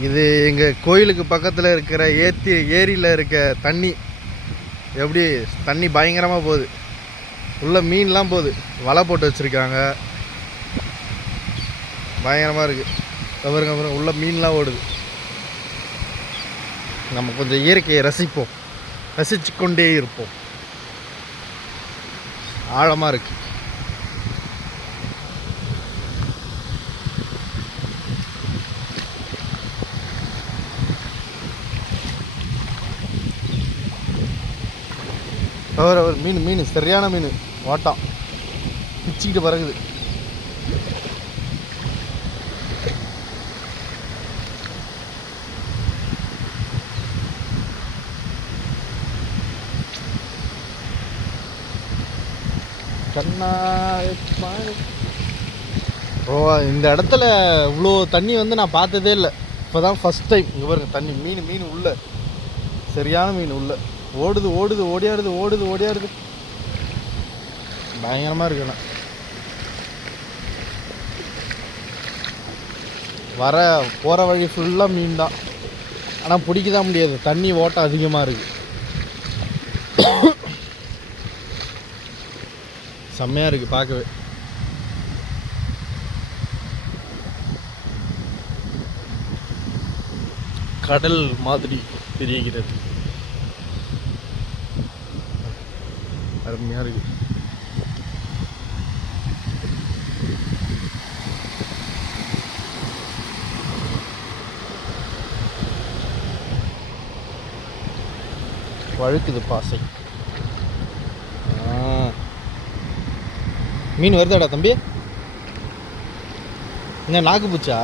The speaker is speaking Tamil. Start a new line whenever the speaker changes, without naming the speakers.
இது எங்கள் கோயிலுக்கு பக்கத்தில் இருக்கிற ஏத்தி ஏரியில் இருக்க தண்ணி. எப்படி தண்ணி பயங்கரமாக போகுது. உள்ள மீன்லாம் போகுது. வலை போட்டு வச்சுருக்காங்க. பயங்கரமாக இருக்குது பாருங்க பாருங்க. உள்ள மீன்லாம் ஓடுது. நம்ம கொஞ்சம் இயற்கையை ரசிப்போம். ரசித்து கொண்டே இருப்போம். ஆழமாக இருக்குது அவர் அவர் மீன் மீன் சரியான மீன். வாட்டான் பிச்சுக்கிட்டு பறகுது கண்ணா ஓ இந்த இடத்துல இவ்வளோ தண்ணி வந்து நான் பார்த்ததே இல்லை. இப்போ தான் ஃபஸ்ட் டைம் இங்கே பாருங்க தண்ணி மீன் மீன் உள்ள. சரியான மீன் உள்ள. ஓடுது ஓடுது ஓடியாடுது ஓடுது ஓடியாடுது. பயங்கரமாக இருக்குண்ணா வர போகிற வழி ஃபுல்லாக மீன் தான் ஆனால் பிடிக்க தான் முடியாது. தண்ணி ஓட்டம் அதிகமாக இருக்குது செம்மையாக இருக்குது பார்க்கவே. கடல் மாதிரி தெரிகிறது. அருமையாக இருக்கு. வழுக்குது பாசை. மீன் வருதாடா தம்பி? என்ன நாக்கு பூச்சா?